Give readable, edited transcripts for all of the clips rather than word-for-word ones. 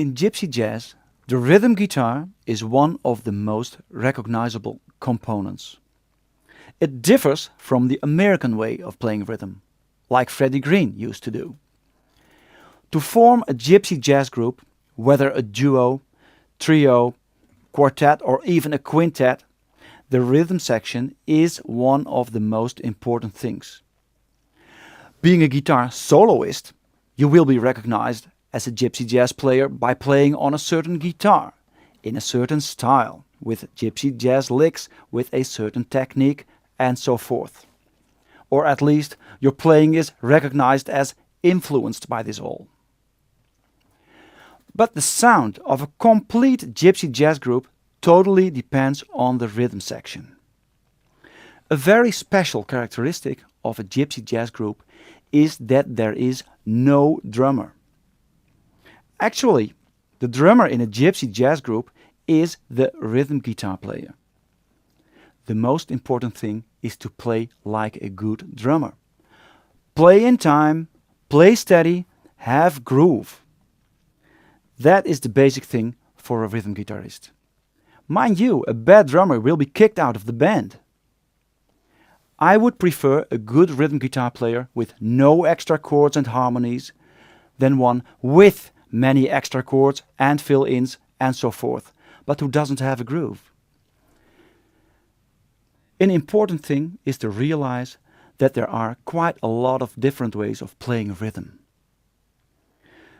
In gypsy jazz, the rhythm guitar is one of the most recognizable components. It differs from the American way of playing rhythm, like Freddie Green used to do. To form a gypsy jazz group, whether a duo, trio, quartet or even a quintet, the rhythm section is one of the most important things. Being a guitar soloist, you will be recognized as a gypsy jazz player by playing on a certain guitar, in a certain style, with gypsy jazz licks, with a certain technique, and so forth. Or at least your playing is recognized as influenced by this all. But the sound of a complete gypsy jazz group totally depends on the rhythm section. A very special characteristic of a gypsy jazz group is that there is no drummer. Actually, the drummer in a gypsy jazz group is the rhythm guitar player. The most important thing is to play like a good drummer. Play in time, play steady, have groove. That is the basic thing for a rhythm guitarist. Mind you, a bad drummer will be kicked out of the band. I would prefer a good rhythm guitar player with no extra chords and harmonies than one with many extra chords and fill-ins and so forth, but who doesn't have a groove. An important thing is to realize that there are quite a lot of different ways of playing rhythm.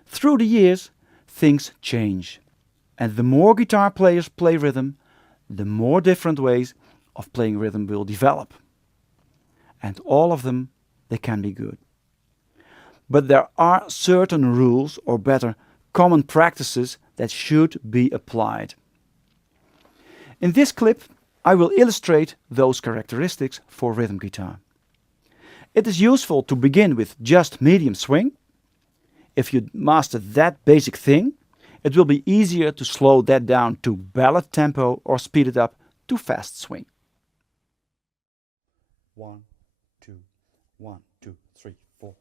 Through the years, things change, and the more guitar players play rhythm, the more different ways of playing rhythm will develop. And all of them, they can be good. But there are certain rules, or better, common practices that should be applied. In this clip, I will illustrate those characteristics for rhythm guitar. It is useful to begin with just medium swing. If you master that basic thing, it will be easier to slow that down to ballad tempo or speed it up to fast swing. 1, 2, 1, 2, 3, 4.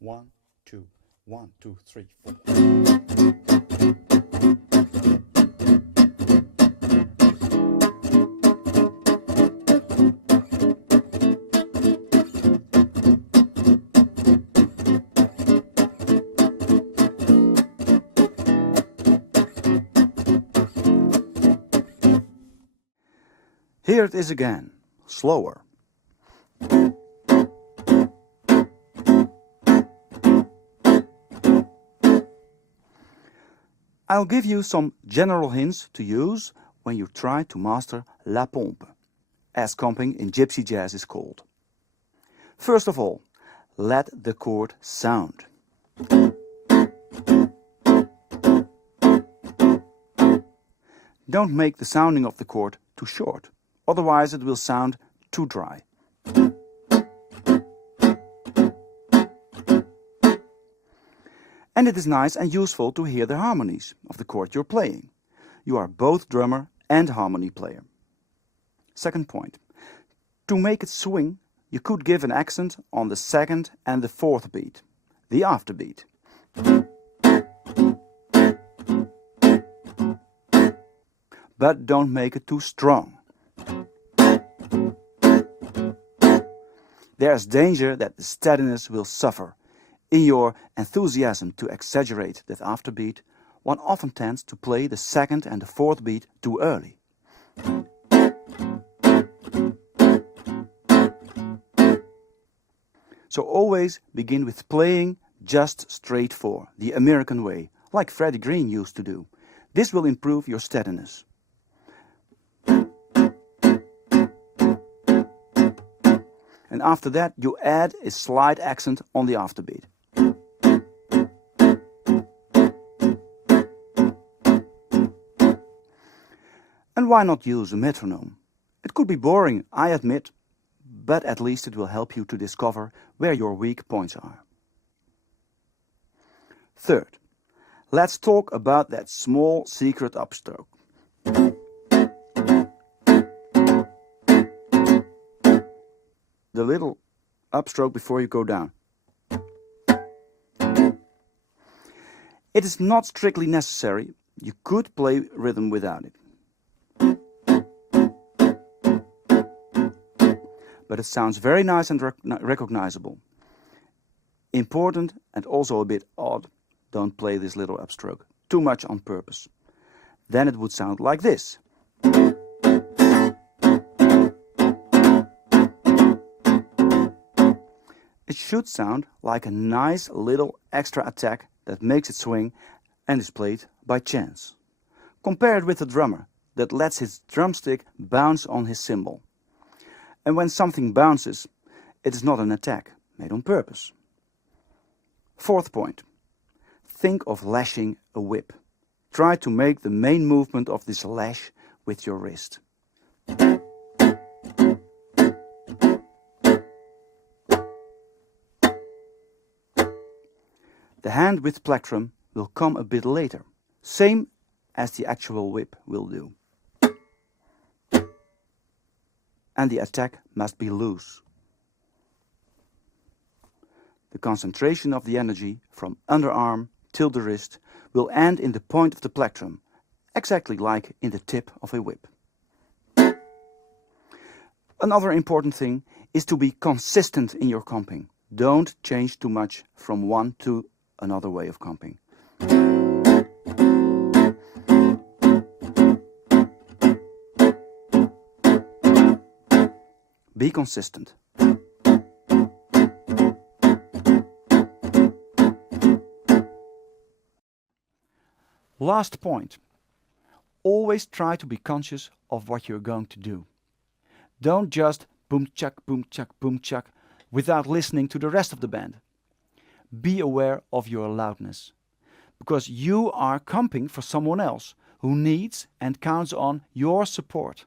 One, two, 1, 2, 3, 4. Here it is again, slower. I'll give you some general hints to use when you try to master la pompe, as comping in gypsy jazz is called. First of all, let the chord sound. Don't make the sounding of the chord too short, otherwise it will sound too dry. And it is nice and useful to hear the harmonies of the chord you're playing. You are both drummer and harmony player. Second point. To make it swing, you could give an accent on the second and the fourth beat, the afterbeat. But don't make it too strong. There's danger that the steadiness will suffer. In your enthusiasm to exaggerate that afterbeat, one often tends to play the second and the fourth beat too early. So always begin with playing just straight 4, the American way, like Freddie Green used to do. This will improve your steadiness. And after that you add a slight accent on the afterbeat. And why not use a metronome? It could be boring, I admit, but at least it will help you to discover where your weak points are. Third, let's talk about that small secret upstroke. The little upstroke before you go down. It is not strictly necessary. You could play rhythm without it. But it sounds very nice and recognizable. Important and also a bit odd. Don't play this little upstroke too much on purpose. Then it would sound like this. It should sound like a nice little extra attack that makes it swing and is played by chance. Compare it with a drummer that lets his drumstick bounce on his cymbal. And when something bounces, it is not an attack made on purpose. Fourth point. Think of lashing a whip. Try to make the main movement of this lash with your wrist. The hand with plectrum will come a bit later, same as the actual whip will do. And the attack must be loose. The concentration of the energy from underarm till the wrist will end in the point of the plectrum, exactly like in the tip of a whip. Another important thing is to be consistent in your comping. Don't change too much from one to another way of comping. Be consistent. Last point. Always try to be conscious of what you're going to do. Don't just boom chuck, boom chuck without listening to the rest of the band. Be aware of your loudness, because you are comping for someone else who needs and counts on your support.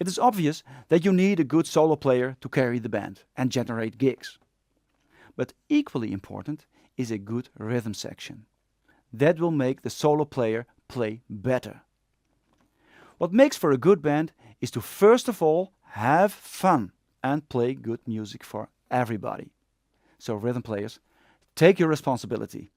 It is obvious that you need a good solo player to carry the band and generate gigs. But equally important is a good rhythm section. That will make the solo player play better. What makes for a good band is to first of all have fun and play good music for everybody. So rhythm players, take your responsibility.